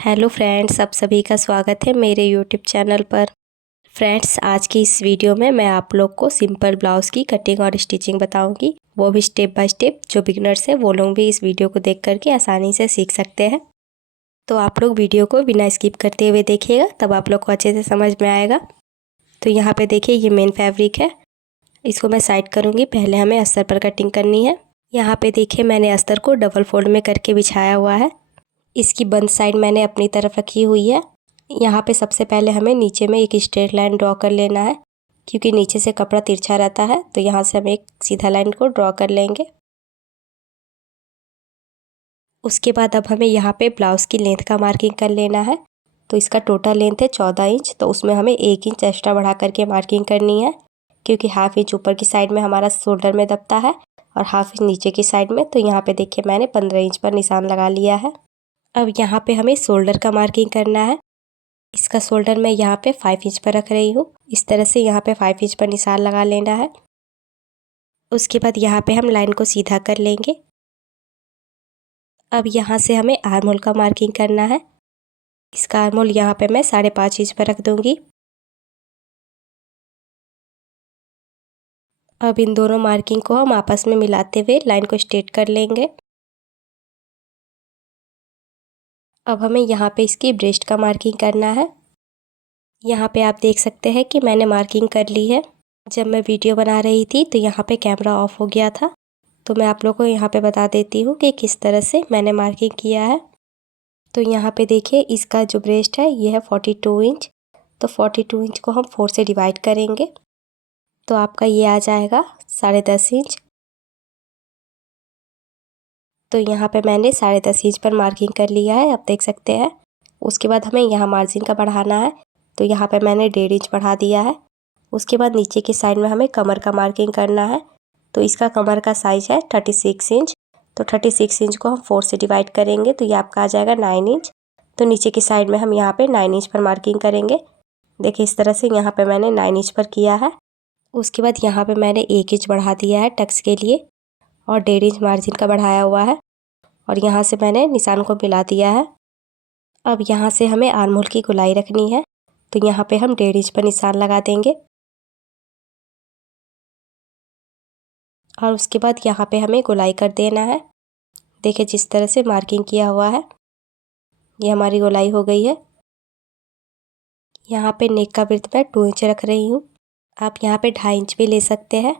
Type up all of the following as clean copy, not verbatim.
Hello friends, आप सभी का स्वागत है मेरे यूट्यूब चैनल पर। फ्रेंड्स, आज की इस वीडियो में मैं आप लोग को सिंपल ब्लाउज़ की कटिंग और स्टिचिंग बताऊंगी, वो भी स्टेप बाय स्टेप। जो बिगनर्स हैं वो लोग भी इस वीडियो को देख करके आसानी से सीख सकते हैं। तो आप लोग वीडियो को बिना स्किप करते हुए देखिएगा, तब आप लोग को अच्छे से समझ में आएगा। तो यहाँ पर देखिए, ये मेन फैब्रिक है, इसको मैं साइड करूँगी। पहले हमें अस्तर पर कटिंग करनी है। यहाँ पर देखिए, मैंने अस्तर को डबल फोल्ड में करके बिछाया हुआ है। इसकी बंद साइड मैंने अपनी तरफ रखी हुई है। यहाँ पे सबसे पहले हमें नीचे में एक स्ट्रेट लाइन ड्रॉ कर लेना है, क्योंकि नीचे से कपड़ा तिरछा रहता है। तो यहाँ से हम एक सीधा लाइन को ड्रॉ कर लेंगे। उसके बाद अब हमें यहाँ पे ब्लाउज़ की लेंथ का मार्किंग कर लेना है। तो इसका टोटल लेंथ है 14 इंच, तो उसमें हमें 1 इंच एक्स्ट्रा बढ़ा करके मार्किंग करनी है, क्योंकि हाफ इंच ऊपर की साइड में हमारा शोल्डर में दबता है और हाफ इंच नीचे की साइड में। तो यहाँ पे देखिए, मैंने 15 इंच पर निशान लगा लिया है। अब यहाँ पे हमें शोल्डर का मार्किंग करना है। इसका शोल्डर मैं यहाँ पे 5 इंच पर रख रही हूँ। इस तरह से यहाँ पे 5 इंच पर निशान लगा लेना है। उसके बाद यहाँ पे हम लाइन को सीधा कर लेंगे। अब यहाँ से हमें आर्म होल का मार्किंग करना है। इसका आर्म होल यहाँ पे मैं 5.5 इंच पर रख दूँगी। अब इन दोनों मार्किंग को हम आपस में मिलाते हुए लाइन को स्ट्रेट कर लेंगे। अब हमें यहाँ पे इसकी ब्रेस्ट का मार्किंग करना है। यहाँ पे आप देख सकते हैं कि मैंने मार्किंग कर ली है। जब मैं वीडियो बना रही थी तो यहाँ पे कैमरा ऑफ हो गया था, तो मैं आप लोगों को यहाँ पे बता देती हूँ कि किस तरह से मैंने मार्किंग किया है। तो यहाँ पे देखिए, इसका जो ब्रेस्ट है ये है 42 इंच। तो 42 इंच को हम 4 से डिवाइड करेंगे, तो आपका ये आ जाएगा 10.5 इंच। तो यहाँ पे मैंने 10.5 इंच पर मार्किंग कर लिया है, आप देख सकते हैं। उसके बाद हमें यहाँ मार्जिन का बढ़ाना है, तो यहाँ पे मैंने 1.5 इंच बढ़ा दिया है। उसके बाद नीचे की साइड में हमें कमर का मार्किंग करना है। तो इसका कमर का साइज़ है 36 इंच। तो 36 इंच को हम 4 से डिवाइड करेंगे, तो ये आपका आ जाएगा 9 इंच। तो नीचे की साइड में हम यहाँ पे 9 इंच पर मार्किंग करेंगे। देखिए, इस तरह से यहाँ पे मैंने 9 इंच पर किया है। उसके बाद यहाँ पे मैंने 1 इंच बढ़ा दिया है टक्स के लिए, और 1.5 इंच मार्जिन का बढ़ाया हुआ है, और यहाँ से मैंने निशान को मिला दिया है। अब यहाँ से हमें आर्म होल की गोलाई रखनी है, तो यहाँ पे हम 1.5 इंच पर निशान लगा देंगे। और उसके बाद यहाँ पे हमें गोलाई कर देना है। देखिए, जिस तरह से मार्किंग किया हुआ है, ये हमारी गोलाई हो गई है। यहाँ पे नेक का विड्थ मैं 2 इंच रख रही हूँ, आप यहाँ पे 2.5 इंच भी ले सकते हैं।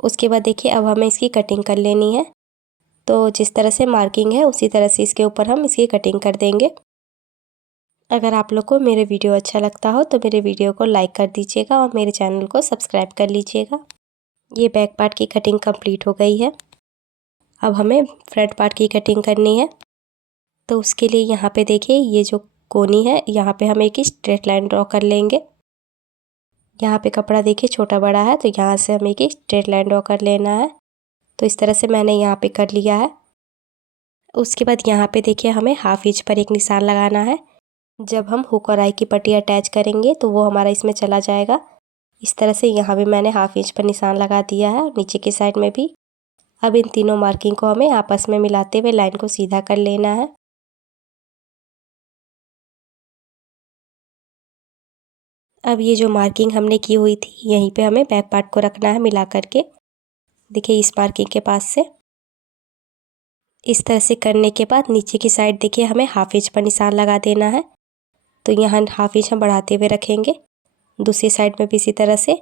उसके बाद देखिए, अब हमें इसकी कटिंग कर लेनी है। तो जिस तरह से मार्किंग है उसी तरह से इसके ऊपर हम इसकी कटिंग कर देंगे। अगर आप लोग को मेरे वीडियो अच्छा लगता हो तो मेरे वीडियो को लाइक कर दीजिएगा और मेरे चैनल को सब्सक्राइब कर लीजिएगा। ये बैक पार्ट की कटिंग कंप्लीट हो गई है। अब हमें फ्रंट पार्ट की कटिंग करनी है। तो उसके लिए यहाँ पे देखिए, ये जो कोनी है यहाँ पे हम एक स्ट्रेट लाइन ड्रॉ कर लेंगे। यहाँ पे कपड़ा देखिए छोटा बड़ा है, तो यहाँ से हमें एक स्ट्रेट लाइन ड्रॉ कर लेना है। तो इस तरह से मैंने यहाँ पे कर लिया है। उसके बाद यहाँ पे देखिए, हमें हाफ इंच पर एक निशान लगाना है। जब हम हुक और आई की पट्टी अटैच करेंगे तो वो हमारा इसमें चला जाएगा। इस तरह से यहाँ भी मैंने हाफ इंच पर निशान लगा दिया है, और नीचे की साइड में भी। अब इन तीनों मार्किंग को हमें आपस में मिलाते हुए लाइन को सीधा कर लेना है। अब ये जो मार्किंग हमने की हुई थी, यहीं पे हमें बैक पार्ट को रखना है मिला करके। देखिए, इस मार्किंग के पास से इस तरह से करने के बाद नीचे की साइड देखिए, हमें हाफ इंच पर निशान लगा देना है। तो यहाँ हाफ इंच हम बढ़ाते हुए रखेंगे, दूसरी साइड में भी इसी तरह से,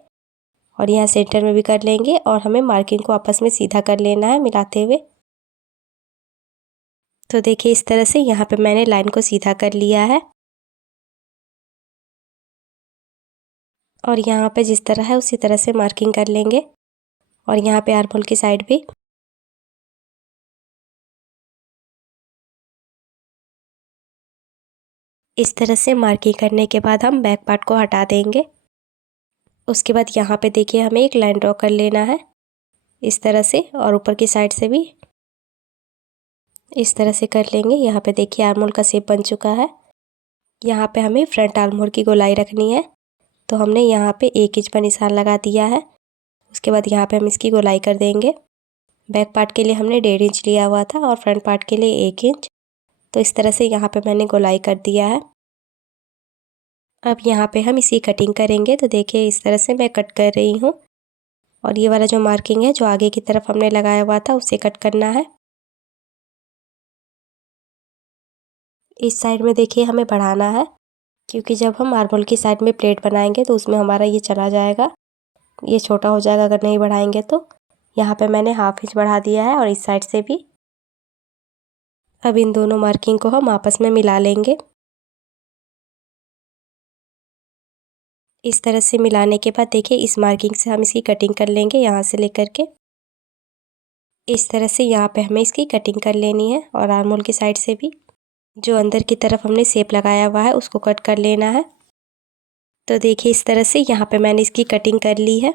और यहाँ सेंटर में भी कर लेंगे, और हमें मार्किंग को आपस में सीधा कर लेना है मिलाते हुए। तो देखिए, इस तरह से यहाँ पे मैंने लाइन को सीधा कर लिया है, और यहाँ पे जिस तरह है उसी तरह से मार्किंग कर लेंगे, और यहाँ पे आर्म होल की साइड भी। इस तरह से मार्किंग करने के बाद हम बैक पार्ट को हटा देंगे। उसके बाद यहाँ पे देखिए, हमें एक लाइन ड्रॉ कर लेना है इस तरह से, और ऊपर की साइड से भी इस तरह से कर लेंगे। यहाँ पे देखिए, आर्म होल का शेप बन चुका है। यहाँ पे हमें फ्रंट आर्म होल की गोलाई रखनी है, तो हमने यहाँ पे 1 इंच पर निशान लगा दिया है। उसके बाद यहाँ पे हम इसकी गोलाई कर देंगे। बैक पार्ट के लिए हमने 1.5 इंच लिया हुआ था, और फ्रंट पार्ट के लिए 1 इंच। तो इस तरह से यहाँ पे मैंने गोलाई कर दिया है। अब यहाँ पे हम इसकी कटिंग करेंगे। तो देखिए इस तरह से मैं कट कर रही हूँ और ये वाला जो मार्किंग है जो आगे की तरफ हमने लगाया हुआ था उसे कट करना है। इस साइड में देखिए हमें बढ़ाना है, क्योंकि जब हम मार्बल की साइड में प्लेट बनाएंगे तो उसमें हमारा ये चला जाएगा, ये छोटा हो जाएगा अगर नहीं बढ़ाएंगे तो। यहाँ पे मैंने हाफ इंच बढ़ा दिया है और इस साइड से भी। अब इन दोनों मार्किंग को हम आपस में मिला लेंगे। इस तरह से मिलाने के बाद देखिए इस मार्किंग से हम इसकी कटिंग कर लेंगे, यहाँ से लेकर के इस तरह से यहाँ पे हमें इसकी कटिंग कर लेनी है। और आर्म होल की साइड से भी जो अंदर की तरफ हमने शेप लगाया हुआ है उसको कट कर लेना है। तो देखिए इस तरह से यहाँ पे मैंने इसकी कटिंग कर ली है।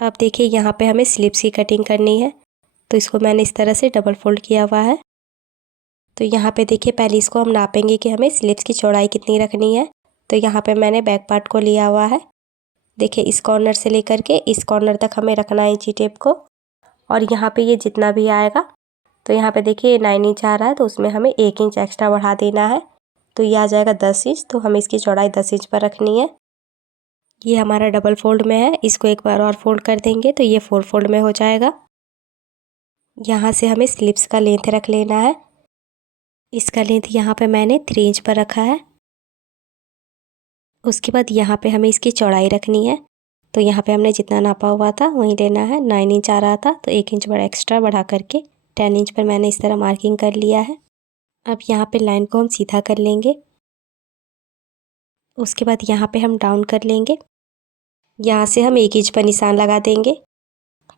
अब देखिए यहाँ पे हमें स्लीव्स की कटिंग करनी है, तो इसको मैंने इस तरह से डबल फोल्ड किया हुआ है। तो यहाँ पे देखिए पहले इसको हम नापेंगे कि हमें स्लीव्स की चौड़ाई कितनी रखनी है। तो यहाँ पे मैंने बैक पार्ट को लिया हुआ है। देखिए इस कॉर्नर से लेकर के इस कॉर्नर तक हमें रखना है इंची टेप को। और यहाँ पे ये जितना भी आएगा, तो यहाँ पे देखिए 9 इंच आ रहा है, तो उसमें हमें 1 इंच एक्स्ट्रा बढ़ा देना है। तो ये आ जाएगा 10 इंच। तो हमें इसकी चौड़ाई 10 इंच पर रखनी है। ये हमारा डबल फोल्ड में है, इसको एक बार और फोल्ड कर देंगे तो ये 4 फोल्ड में हो जाएगा। यहाँ से हमें स्लीव्स का लेंथ रख लेना है। इसका लेंथ यहाँ पे मैंने 3 इंच पर रखा है। उसके बाद यहाँ पे हमें इसकी चौड़ाई रखनी है। तो यहाँ पे हमने जितना नापा हुआ था वहीं लेना है। 9 इंच आ रहा था, तो 1 इंच बड़ा एक्स्ट्रा बढ़ा करके 10 इंच पर मैंने इस तरह मार्किंग कर लिया है। अब यहाँ पे लाइन को हम सीधा कर लेंगे। उसके बाद यहाँ पे हम डाउन कर लेंगे। यहाँ से हम 1 इंच पर निशान लगा देंगे।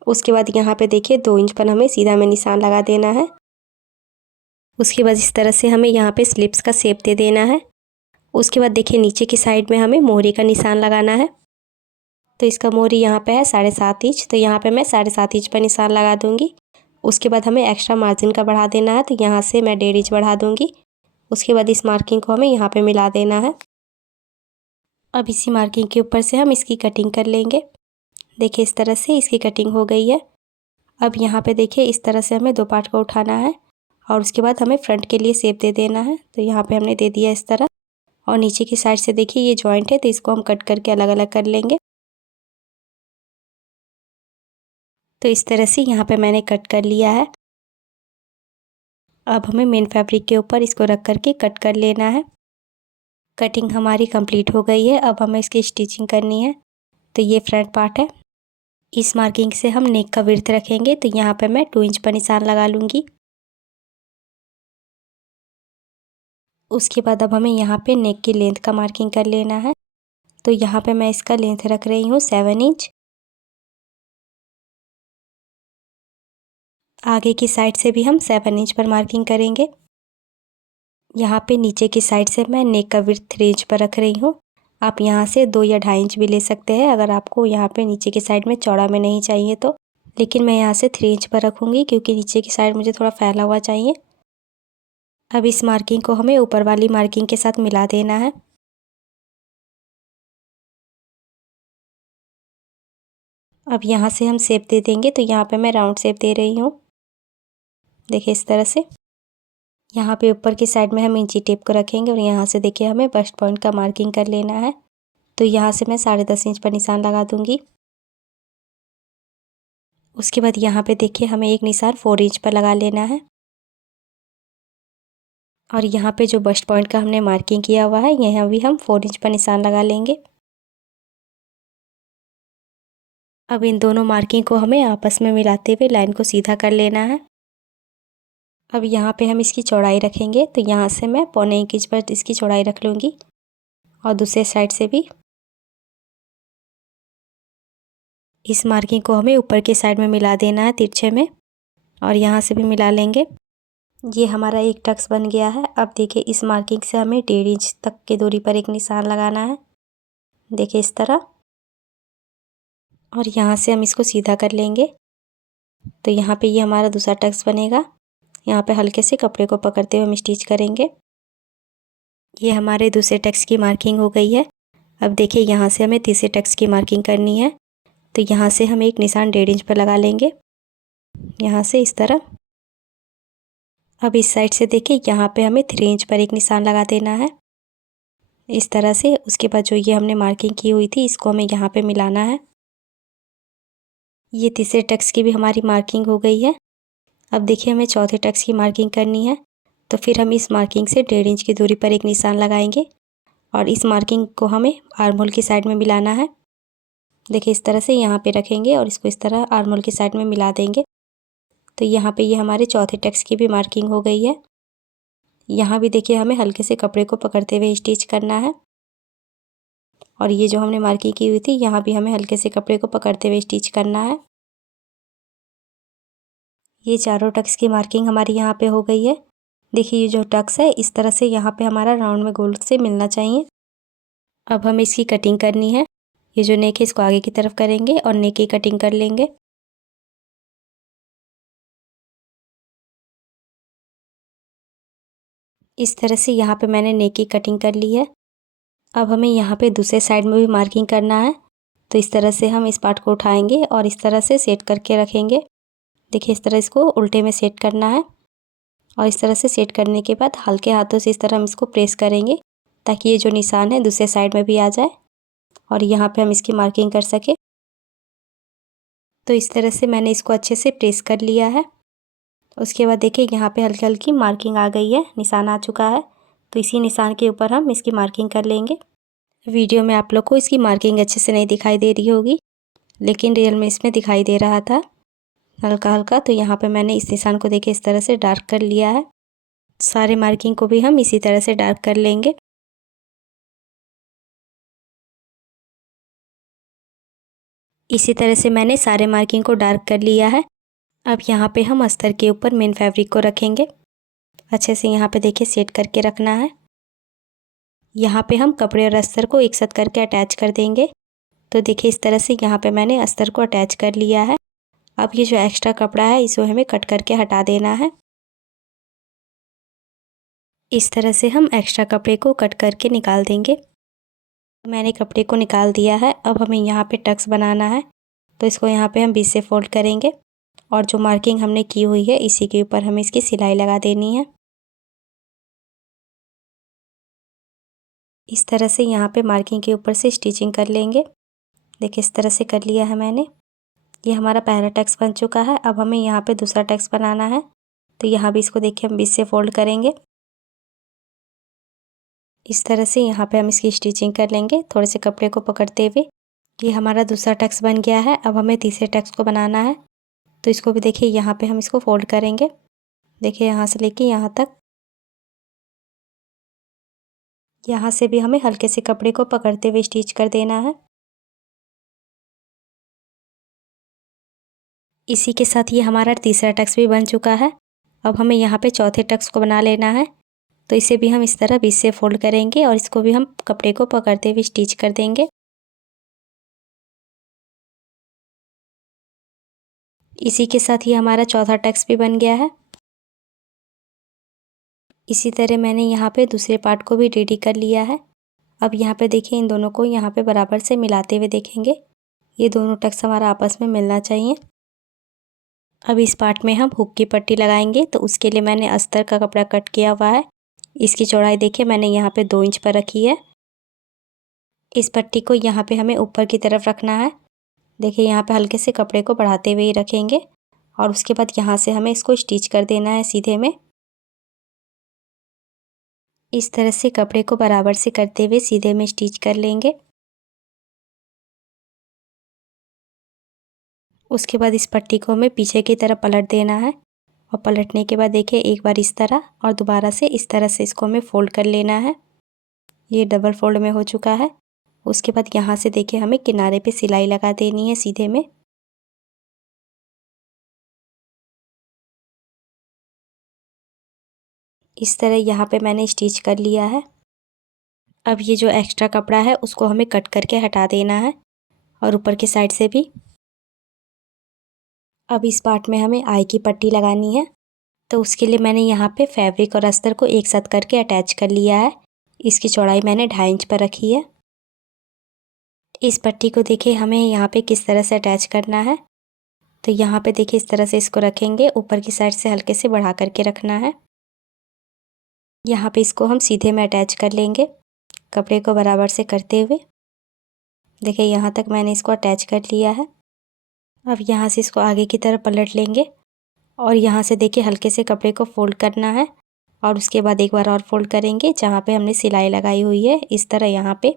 उसके बाद यहाँ पे देखिए 2 इंच पर हमें सीधा में निशान लगा देना है। उसके बाद इस तरह से हमें यहाँ पे स्लिप्स का शेप दे देना है। उसके बाद देखिए नीचे की साइड में हमें मोहरी का निशान लगाना है। तो इसका मोहरी यहाँ पे है 7.5 इंच, तो यहाँ पे मैं 7.5 इंच पर निशान लगा दूँगी। उसके बाद हमें एक्स्ट्रा मार्जिन का बढ़ा देना है, तो यहाँ से मैं 1.5 इंच बढ़ा दूँगी। उसके बाद इस मार्किंग को हमें यहाँ पे मिला देना है। अब इसी मार्किंग के ऊपर से हम इसकी कटिंग कर लेंगे। देखिए इस तरह से इसकी कटिंग हो गई है। अब यहाँ पे देखिए इस तरह से हमें 2 पार्ट को उठाना है और उसके बाद हमें फ्रंट के लिए शेप दे देना है। तो यहाँ पे हमने दे दिया इस तरह। और नीचे की साइड से देखिए ये जॉइंट है, तो इसको हम कट करके अलग अलग कर लेंगे। तो इस तरह से यहाँ पे मैंने कट कर लिया है। अब हमें मेन फैब्रिक के ऊपर इसको रख करके कट कर लेना है। कटिंग हमारी कंप्लीट हो गई है। अब हमें इसकी स्टिचिंग करनी है। तो ये फ्रंट पार्ट है। इस मार्किंग से हम नेक का विड्थ रखेंगे। तो यहाँ पे मैं 2 इंच पर निशान लगा लूँगी। उसके बाद अब हमें यहाँ पे नेक की लेंथ का मार्किंग कर लेना है। तो यहाँ पे मैं इसका लेंथ रख रही हूँ 7 इंच। आगे की साइड से भी हम 7 इंच पर मार्किंग करेंगे। यहाँ पे नीचे की साइड से मैं नेक का विड्थ 3 इंच पर रख रही हूँ। आप यहाँ से 2 या 2.5 इंच भी ले सकते हैं अगर आपको यहाँ पे नीचे की साइड में चौड़ा में नहीं चाहिए तो। लेकिन मैं यहाँ से 3 इंच पर रखूँगी, क्योंकि नीचे की साइड मुझे थोड़ा फैला हुआ चाहिए। अब इस मार्किंग को हमें ऊपर वाली मार्किंग के साथ मिला देना है। अब यहाँ से हम शेप दे देंगे। तो यहाँ पे मैं राउंड शेप दे रही हूँ। देखिए इस तरह से। यहाँ पे ऊपर की साइड में हम इंची टेप को रखेंगे और यहाँ से देखिए हमें बस्ट पॉइंट का मार्किंग कर लेना है। तो यहाँ से मैं 10.5 इंच पर निशान लगा दूँगी। उसके बाद यहाँ पे देखिए हमें एक निशान 4 इंच पर लगा लेना है। और यहाँ पे जो बस्ट पॉइंट का हमने मार्किंग किया हुआ है यहाँ भी हम 4 इंच पर निशान लगा लेंगे। अब इन दोनों मार्किंग को हमें आपस में मिलाते हुए लाइन को सीधा कर लेना है। अब यहाँ पे हम इसकी चौड़ाई रखेंगे। तो यहाँ से मैं 1.25 इंच पर इसकी चौड़ाई रख लूँगी और दूसरे साइड से भी। इस मार्किंग को हमें ऊपर के साइड में मिला देना है तिरछे में, और यहाँ से भी मिला लेंगे। ये हमारा एक टक्स बन गया है। अब देखिए इस मार्किंग से हमें 1.5 इंच तक की दूरी पर एक निशान लगाना है। देखिए इस तरह। और यहाँ से हम इसको सीधा कर लेंगे। तो यहाँ पे ये हमारा दूसरा टक्स बनेगा। यहाँ पे हल्के से कपड़े को पकड़ते हुए हम स्टिच करेंगे। ये हमारे दूसरे टक्स की मार्किंग हो गई है। अब देखिए यहाँ से हमें तीसरे टक्स की मार्किंग करनी है। तो यहाँ से हम एक निशान 1.5 इंच पर लगा लेंगे, यहाँ से इस तरह। अब इस साइड से देखिए यहाँ पे हमें 3 इंच पर एक निशान लगा देना है इस तरह से। उसके बाद जो ये हमने मार्किंग की हुई थी इसको हमें यहाँ पे मिलाना है। ये तीसरे टक्स की भी हमारी मार्किंग हो गई है। अब देखिए हमें चौथे टक्स की मार्किंग करनी है, तो फिर हम इस मार्किंग से 1.5 इंच की दूरी पर एक निशान लगाएंगे और इस मार्किंग को हमें आर्म होल की साइड में मिलाना है। देखिए इस तरह से यहाँ पे रखेंगे और इसको इस तरह आर्म होल की साइड में मिला देंगे। तो यहाँ पे ये हमारे चौथे टक्स की भी मार्किंग हो गई है। यहाँ भी देखिए हमें हल्के से कपड़े को पकड़ते हुए स्टिच करना है और ये जो हमने मार्किंग की हुई थी यहाँ भी हमें हल्के से कपड़े को पकड़ते हुए स्टिच करना है। ये चारों टक्स की मार्किंग हमारी यहाँ पे हो गई है। देखिए ये जो टक्स है इस तरह से यहाँ पे हमारा राउंड में गोल से मिलना चाहिए। अब हमें इसकी कटिंग करनी है। ये जो नेक है इसको आगे की तरफ करेंगे और नेक की कटिंग कर लेंगे। इस तरह से यहाँ पे मैंने नेक की कटिंग कर ली है। अब हमें यहाँ पे दूसरे साइड में भी मार्किंग करना है, तो इस तरह से हम इस पार्ट को उठाएंगे और इस तरह से सेट करके रखेंगे। देखिए इस तरह इसको उल्टे में सेट करना है और इस तरह से सेट करने के बाद हल्के हाथों से इस तरह हम इसको प्रेस करेंगे ताकि ये जो निशान है दूसरे साइड में भी आ जाए और यहाँ पे हम इसकी मार्किंग कर सके। तो इस तरह से मैंने इसको अच्छे से प्रेस कर लिया है। उसके बाद देखिए यहाँ पे हल्की हल्की मार्किंग आ गई है, निशान आ चुका है। तो इसी निशान के ऊपर हम इसकी मार्किंग कर लेंगे। वीडियो में आप लोग को इसकी मार्किंग अच्छे से नहीं दिखाई दे रही होगी, लेकिन रियल में इसमें दिखाई दे रहा था हल्का हल्का। तो यहाँ पे मैंने इस निशान को देखिए इस तरह से डार्क कर लिया है। सारे मार्किंग को भी हम इसी तरह से डार्क कर लेंगे। इसी तरह से मैंने सारे मार्किंग को डार्क कर लिया है। अब यहाँ पे हम अस्तर के ऊपर मेन फैब्रिक को रखेंगे। अच्छे से यहाँ पे देखिए सेट करके रखना है। यहाँ पे हम कपड़े और अस्तर को एक साथ करके अटैच कर देंगे। तो देखिए इस तरह से यहाँ पे मैंने अस्तर को अटैच कर लिया है। अब ये जो एक्स्ट्रा कपड़ा है इसे हमें कट करके हटा देना है। इस तरह से हम एक्स्ट्रा कपड़े को कट करके निकाल देंगे। मैंने कपड़े को निकाल दिया है। अब हमें यहाँ पे टक्स बनाना है, तो इसको यहाँ पे हम बीच से फोल्ड करेंगे और जो मार्किंग हमने की हुई है इसी के ऊपर हमें इसकी सिलाई लगा देनी है। इस तरह से यहाँ पे मार्किंग के ऊपर से स्टिचिंग कर लेंगे। देखिए इस तरह से कर लिया है मैंने। ये हमारा पहला टक्स बन चुका है। अब हमें यहाँ पे दूसरा टक्स बनाना है, तो यहाँ भी इसको देखिए हम बीच से फोल्ड करेंगे। इस तरह से यहाँ पे हम इसकी स्टिचिंग कर लेंगे थोड़े से कपड़े को पकड़ते हुए। ये हमारा दूसरा टक्स बन गया है। अब हमें तीसरे टक्स को बनाना है, तो इसको भी देखिए यहाँ पे हम इसको फोल्ड करेंगे। देखिए यहाँ से लेके यहाँ तक। यहाँ से भी हमें हल्के से कपड़े को पकड़ते हुए स्टिच कर देना है। इसी के साथ ये हमारा तीसरा टक्स भी बन चुका है। अब हमें यहाँ पे चौथे टक्स को बना लेना है, तो इसे भी हम इस तरह बीच से फोल्ड करेंगे और इसको भी हम कपड़े को पकड़ते हुए स्टिच कर देंगे। इसी के साथ ये हमारा चौथा टक्स भी बन गया है। इसी तरह मैंने यहाँ पे दूसरे पार्ट को भी रेडी कर लिया है। अब यहाँ पे देखिए इन दोनों को यहाँ पे बराबर से मिलाते हुए देखेंगे। ये दोनों टक्स हमारा आपस में मिलना चाहिए। अब इस पार्ट में हम हुक की पट्टी लगाएंगे, तो उसके लिए मैंने अस्तर का कपड़ा कट किया हुआ है। इसकी चौड़ाई देखिए मैंने यहाँ पे 2 इंच पर रखी है। इस पट्टी को यहाँ पे हमें ऊपर की तरफ रखना है। देखिए यहाँ पे हल्के से कपड़े को बढ़ाते हुए ही रखेंगे और उसके बाद यहाँ से हमें इसको स्टिच कर देना है सीधे में। इस तरह से कपड़े को बराबर से करते हुए सीधे में स्टिच कर लेंगे। उसके बाद इस पट्टी को हमें पीछे की तरफ पलट देना है और पलटने के बाद देखिए एक बार इस तरह और दोबारा से इस तरह से इसको हमें फोल्ड कर लेना है। ये डबल फोल्ड में हो चुका है। उसके बाद यहाँ से देखिए हमें किनारे पे सिलाई लगा देनी है सीधे में। इस तरह यहाँ पे मैंने स्टिच कर लिया है। अब ये जो एक्स्ट्रा कपड़ा है उसको हमें कट करके हटा देना है और ऊपर की साइड से भी। अब इस पार्ट में हमें आई की पट्टी लगानी है, तो उसके लिए मैंने यहाँ पे फैब्रिक और अस्तर को एक साथ करके अटैच कर लिया है। इसकी चौड़ाई मैंने 2.5 इंच पर रखी है। इस पट्टी को देखिए हमें यहाँ पे किस तरह से अटैच करना है, तो यहाँ पे देखिए इस तरह से इसको रखेंगे। ऊपर की साइड से हल्के से बढ़ा करके रखना है। यहाँ पे इसको हम सीधे में अटैच कर लेंगे कपड़े को बराबर से करते हुए। देखिए यहाँ तक मैंने इसको अटैच कर लिया है। अब यहाँ से इसको आगे की तरफ पलट लेंगे और यहाँ से देखिए हल्के से कपड़े को फोल्ड करना है और उसके बाद एक बार और फोल्ड करेंगे जहाँ पे हमने सिलाई लगाई हुई है, इस तरह यहाँ पे,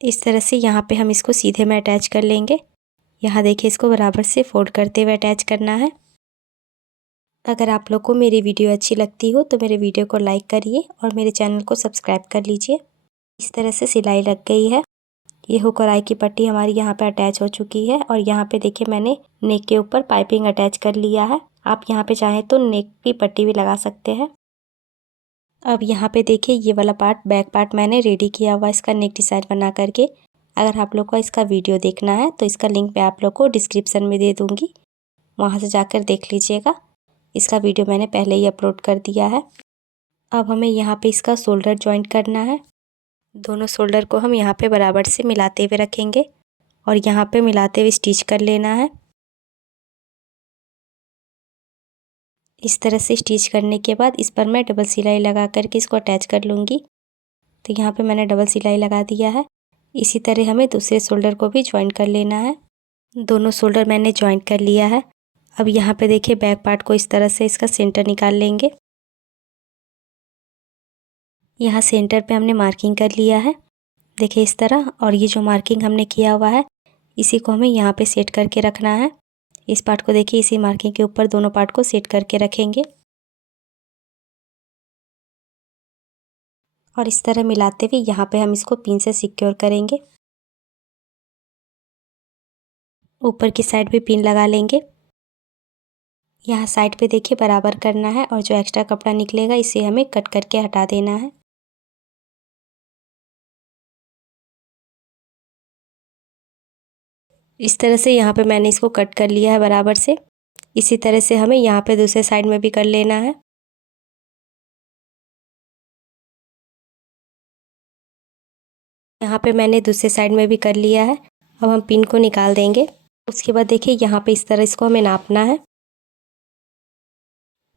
इस तरह से यहाँ पे हम इसको सीधे में अटैच कर लेंगे। यहाँ देखिए इसको बराबर से फोल्ड करते हुए अटैच करना है। अगर आप लोग को मेरी वीडियो अच्छी लगती हो तो मेरे वीडियो को लाइक करिए और मेरे चैनल को सब्सक्राइब कर लीजिए। इस तरह से सिलाई लग गई है। ये हुक और आई की पट्टी हमारी यहाँ पे अटैच हो चुकी है और यहाँ पे देखिए मैंने नेक के ऊपर पाइपिंग अटैच कर लिया है। आप यहाँ पे चाहें तो नेक की पट्टी भी लगा सकते हैं। अब यहाँ पे देखिए ये वाला पार्ट, बैक पार्ट मैंने रेडी किया हुआ इसका नेक डिज़ाइन बना करके। अगर आप लोग को इसका वीडियो देखना है तो इसका लिंक मैं आप लोग को डिस्क्रिप्शन में दे दूँगी, वहाँ से जाकर देख लीजिएगा। इसका वीडियो मैंने पहले ही अपलोड कर दिया है। अब हमें यहाँ पे इसका शोल्डर जॉइंट करना है। दोनों शोल्डर को हम यहाँ पे बराबर से मिलाते हुए रखेंगे और यहाँ पे मिलाते हुए स्टिच कर लेना है। इस तरह से स्टिच करने के बाद इस पर मैं डबल सिलाई लगा करके इसको अटैच कर लूँगी। तो यहाँ पे मैंने डबल सिलाई लगा दिया है। इसी तरह हमें दूसरे शोल्डर को भी जॉइंट कर लेना है। दोनों शोल्डर मैंने जॉइंट कर लिया है। अब यहाँ पे देखिए बैक पार्ट को इस तरह से इसका सेंटर निकाल लेंगे। यहाँ सेंटर पे हमने मार्किंग कर लिया है, देखिए इस तरह। और ये जो मार्किंग हमने किया हुआ है इसी को हमें यहाँ पे सेट करके रखना है। इस पार्ट को देखिए इसी मार्किंग के ऊपर दोनों पार्ट को सेट करके रखेंगे और इस तरह मिलाते हुए यहाँ पे हम इसको पिन से सिक्योर करेंगे। ऊपर की साइड पे पिन लगा लेंगे। यहाँ साइड पे देखिए बराबर करना है और जो एक्स्ट्रा कपड़ा निकलेगा इसे हमें कट करके हटा देना है। इस तरह से यहाँ पे मैंने इसको कट कर लिया है बराबर से। इसी तरह से हमें यहाँ पे दूसरे साइड में भी कर लेना है। यहाँ पे मैंने दूसरे साइड में भी कर लिया है। अब हम पिन को निकाल देंगे। उसके बाद देखिए यहाँ पे इस तरह इसको हमें नापना है।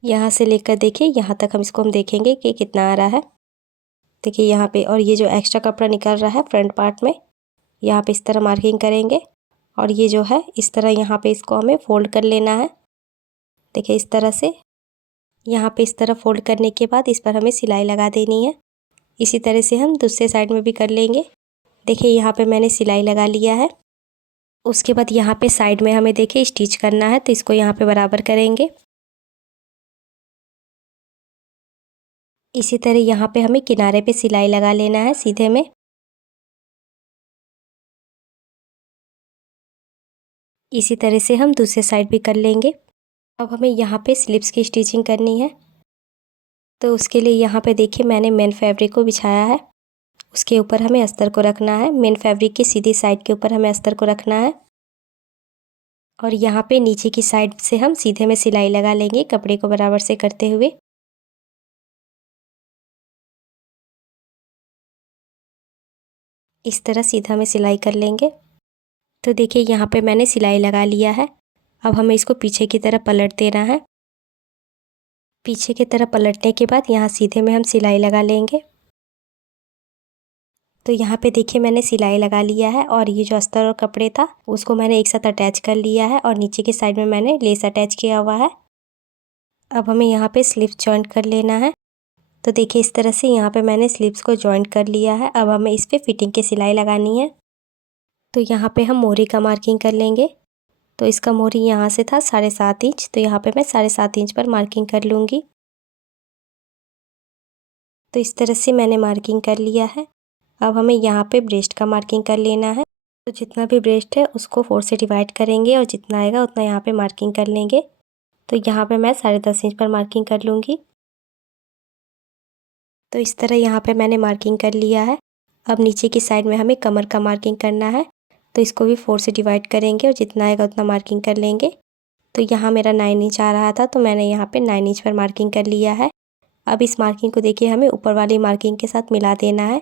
यहाँ से लेकर देखिए यहाँ तक हम देखेंगे कि कितना आ रहा है। देखिए यहाँ पे, और ये जो एक्स्ट्रा कपड़ा निकल रहा है फ्रंट पार्ट में, यहाँ पे इस तरह मार्किंग करेंगे और ये जो है इस तरह यहाँ पे इसको हमें फोल्ड कर लेना है। देखिए इस तरह से यहाँ पे इस तरह फोल्ड करने के बाद इस पर हमें सिलाई लगा देनी है। इसी तरह से हम दूसरे साइड में भी कर लेंगे। देखिए यहाँ पे मैंने सिलाई लगा लिया है। उसके बाद यहाँ पे साइड में हमें देखिए स्टिच करना है, तो इसको यहाँ पे बराबर करेंगे। इसी तरह यहाँ पे हमें किनारे पे सिलाई लगा लेना है सीधे में। इसी तरह से हम दूसरे साइड भी कर लेंगे। अब हमें यहाँ पे स्लीव्स की स्टिचिंग करनी है, तो उसके लिए यहाँ पे देखिए मैंने मेन फैब्रिक को बिछाया है। उसके ऊपर हमें अस्तर को रखना है। मेन फैब्रिक की सीधी साइड के ऊपर हमें अस्तर को रखना है और यहाँ पे नीचे की साइड से हम सीधे में सिलाई लगा लेंगे कपड़े को बराबर से करते हुए। इस तरह सीधा में सिलाई कर लेंगे। तो देखिए यहाँ पे मैंने सिलाई लगा लिया है। अब हमें इसको पीछे की तरफ पलट देना है। पीछे की तरफ पलटने के बाद यहाँ सीधे में हम सिलाई लगा लेंगे। तो यहाँ पे देखिए मैंने सिलाई लगा लिया है और ये जो अस्तर और कपड़े था उसको मैंने एक साथ अटैच कर लिया है और नीचे की साइड में मैंने लेस अटैच किया हुआ है। अब हमें यहाँ पे स्लीव्स जॉइंट कर लेना है। तो देखिए इस तरह से यहाँ पे मैंने स्लीव्स को जॉइंट कर लिया है। अब हमें इस पर फिटिंग की सिलाई लगानी है। तो यहाँ पे हम मोहरी का मार्किंग कर लेंगे। तो इसका मोहरी यहाँ से था 7.5 इंच, तो यहाँ पे मैं 7.5 इंच पर मार्किंग कर लूँगी। तो इस तरह से मैंने मार्किंग कर लिया है। अब हमें यहाँ पे ब्रेस्ट का मार्किंग कर लेना है। तो जितना भी ब्रेस्ट है उसको 4 से डिवाइड करेंगे और जितना आएगा उतना यहाँ पे मार्किंग कर लेंगे। तो यहाँ पे मैं 10.5 इंच पर मार्किंग कर लूँगी। तो इस तरह यहाँ पे मैंने मार्किंग कर लिया है। अब नीचे की साइड में हमें कमर का मार्किंग करना है, तो इसको भी 4 से डिवाइड करेंगे और जितना आएगा उतना मार्किंग कर लेंगे। तो यहाँ मेरा 9 इंच आ रहा था, तो मैंने यहाँ पे 9 इंच पर मार्किंग कर लिया है। अब इस मार्किंग को देखिए हमें ऊपर वाली मार्किंग के साथ मिला देना है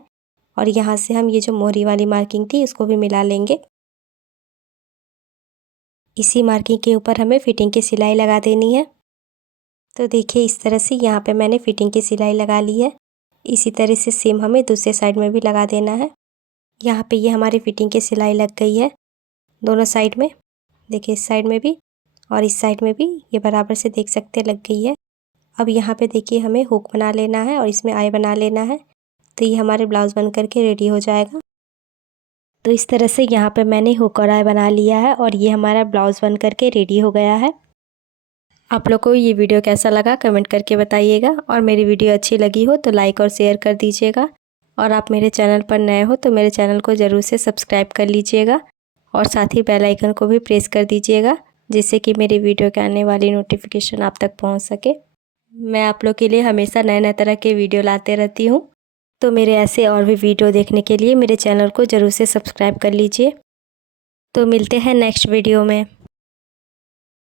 और यहाँ से हम ये जो मोहरी वाली मार्किंग थी उसको भी मिला लेंगे। इसी मार्किंग के ऊपर हमें फिटिंग की सिलाई लगा देनी है। तो देखिए इस तरह से यहाँ पे मैंने फिटिंग की सिलाई लगा ली है। इसी तरह से सेम हमें दूसरे साइड में भी लगा देना है। यहाँ पे ये हमारी फिटिंग की सिलाई लग गई है दोनों साइड में। देखिए इस साइड में भी और इस साइड में भी ये बराबर से देख सकते लग गई है। अब यहाँ पे देखिए हमें हुक बना लेना है और इसमें आई बना लेना है, तो ये हमारे ब्लाउज़ बन कर के रेडी हो जाएगा। तो इस तरह से यहाँ पे मैंने हुक और आई बना लिया है और ये हमारा ब्लाउज़ बन कर के रेडी हो गया है। आप लोग को ये वीडियो कैसा लगा कमेंट करके बताइएगा, और मेरी वीडियो अच्छी लगी हो तो लाइक और शेयर कर दीजिएगा, और आप मेरे चैनल पर नए हो तो मेरे चैनल को ज़रूर से सब्सक्राइब कर लीजिएगा और साथ ही बेल आइकन को भी प्रेस कर दीजिएगा, जिससे कि मेरी वीडियो के आने वाली नोटिफिकेशन आप तक पहुंच सके। मैं आप लोग के लिए हमेशा नए नए तरह के वीडियो लाते रहती हूं, तो मेरे ऐसे और भी वीडियो देखने के लिए मेरे चैनल को ज़रूर से सब्सक्राइब कर लीजिए। तो मिलते हैं नेक्स्ट वीडियो में।